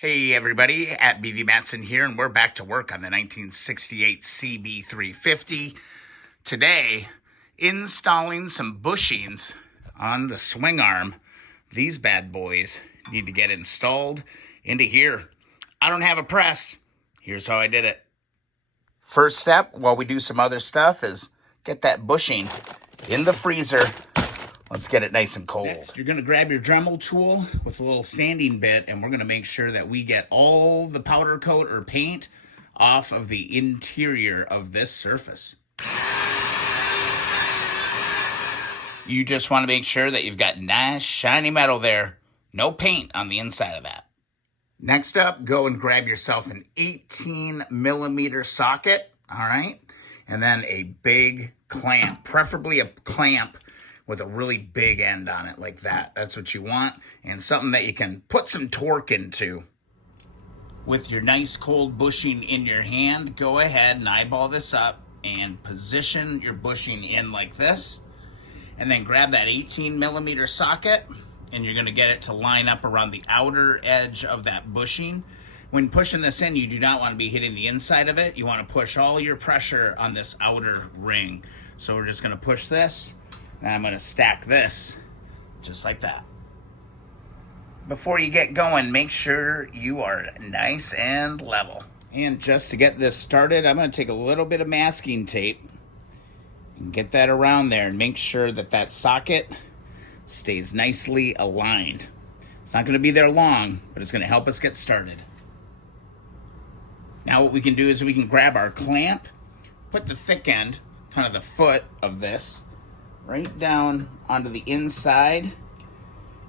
Hey everybody, at BV Matson here, and we're back to work on the 1968 CB350. Today, installing some bushings on the swing arm. These bad boys need to get installed into here. I don't have a press. Here's how I did it. First step, while we do some other stuff, is get that bushing in the freezer. Let's get it nice and cold. Next, you're going to grab your Dremel tool with a little sanding bit, and we're going to make sure that we get all the powder coat or paint off of the interior of this surface. You just want to make sure that you've got nice shiny metal there. No paint on the inside of that. Next up, go and grab yourself an 18mm socket, all right? And then a big clamp, preferably a clamp with a really big end on it like that. That's what you want, and something that you can put some torque into. With your nice cold bushing in your hand, go ahead and eyeball this up and position your bushing in like this, and then grab that 18mm socket, and you're gonna get it to line up around the outer edge of that bushing. When pushing this in, you do not want to be hitting the inside of it. You want to push all your pressure on this outer ring. So we're just gonna push this, and I'm going to stack this just like that. Before you get going, make sure you are nice and level. And just to get this started, I'm going to take a little bit of masking tape and get that around there and make sure that that socket stays nicely aligned. It's not going to be there long, but it's going to help us get started. Now what we can do is we can grab our clamp, put the thick end, kind of the foot of this, right down onto the inside,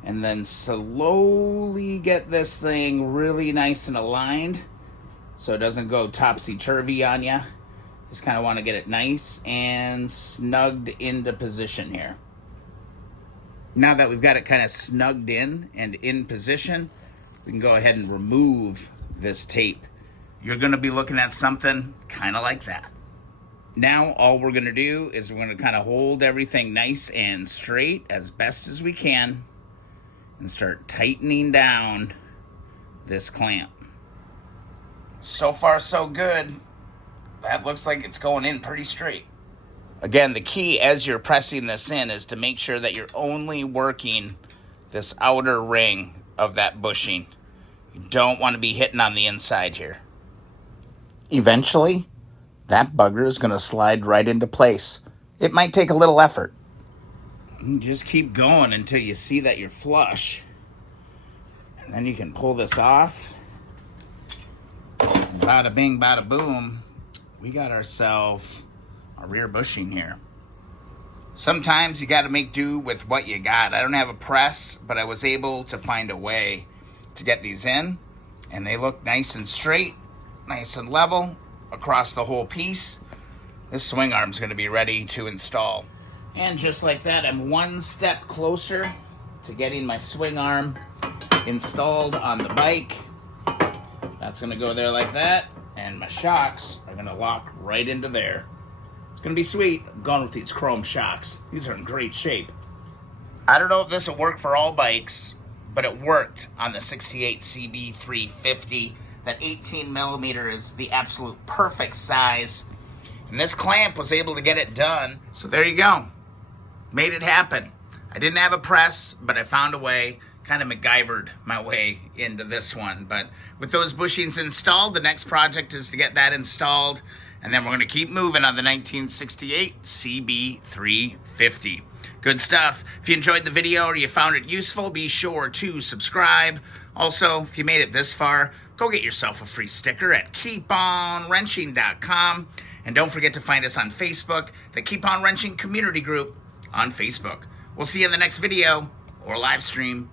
and then slowly get this thing really nice and aligned so it doesn't go topsy-turvy on you. Just kind of want to get it nice and snugged into position here. Now that we've got it kind of snugged in and in position, we can go ahead and remove this tape. You're going to be looking at something kind of like that. Now all we're going to do is we're going to kind of hold everything nice and straight as best as we can and start tightening down this clamp. So far so good. That looks like it's going in pretty straight. Again, the key as you're pressing this in is to make sure that you're only working this outer ring of that bushing. You don't want to be hitting on the inside here. Eventually, that bugger is going to slide right into place. It might take a little effort. Just keep going until you see that you're flush. And then you can pull this off. Bada bing, bada boom. We got ourselves a rear bushing here. Sometimes you got to make do with what you got. I don't have a press, but I was able to find a way to get these in. And they look nice and straight, nice and level across the whole piece. This swing arm is going to be ready to install. And just like that, I'm one step closer to getting my swing arm installed on the bike. That's going to go there like that, and my shocks are going to lock right into there. It's going to be sweet. I'm going with these chrome shocks. These are in great shape. I don't know if this will work for all bikes, but it worked on the 68 CB350. That 18mm is the absolute perfect size. And this clamp was able to get it done. So there you go. Made it happen. I didn't have a press, but I found a way, kind of MacGyvered my way into this one. But with those bushings installed, the next project is to get that installed. And then we're going to keep moving on the 1968 CB350. Good stuff. If you enjoyed the video or you found it useful, be sure to subscribe. Also, if you made it this far, go get yourself a free sticker at keeponwrenching.com. And don't forget to find us on Facebook, the Keep On Wrenching Community Group on Facebook. We'll see you in the next video or live stream.